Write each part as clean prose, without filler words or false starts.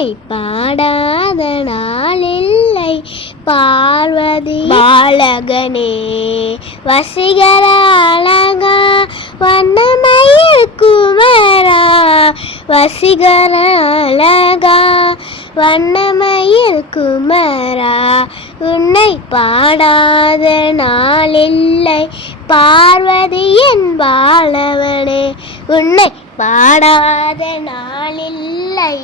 உன்னை பாடாத நாளில்லை பார்வதி பாலகனே வசீகர அழகா வண்ணமயில் குமரா வசீகர அழகா வண்ணமயில் குமரா உன்னை பாடாத நாளில்லை பார்வதி என் பாலவனே உன்னை பாடாத நாளில்லை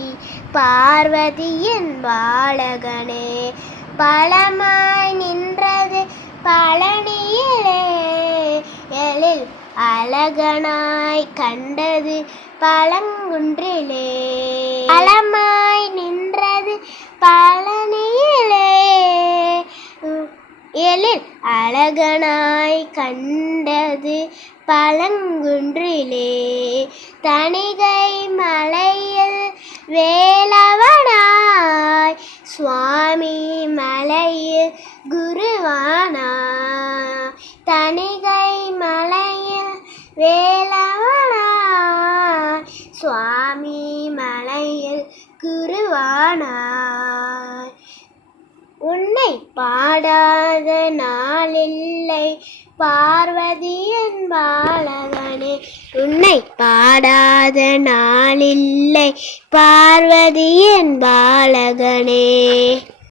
பார்வதி என் பாலகனே பலமாய் நின்றது பழனியிலே எழில் அழகனாய் கண்டது பழங்குன்றிலே பலமாய் நின்றது பழனியிலே எழில் அழகனாய் கண்டது பழங்குன்றிலே தணிகை மலையில் வேலவனாய் சுவாமி மலையில் குருவானாய் தணிகை மலையில் வேலவனாய் சுவாமி மலையில் குருவானாய் உன்னை பாடாத நாளில்லை பார்வதி என் பாலகனே உன்னை பாடாத நாளில்லை பார்வதி என் பாலகனே.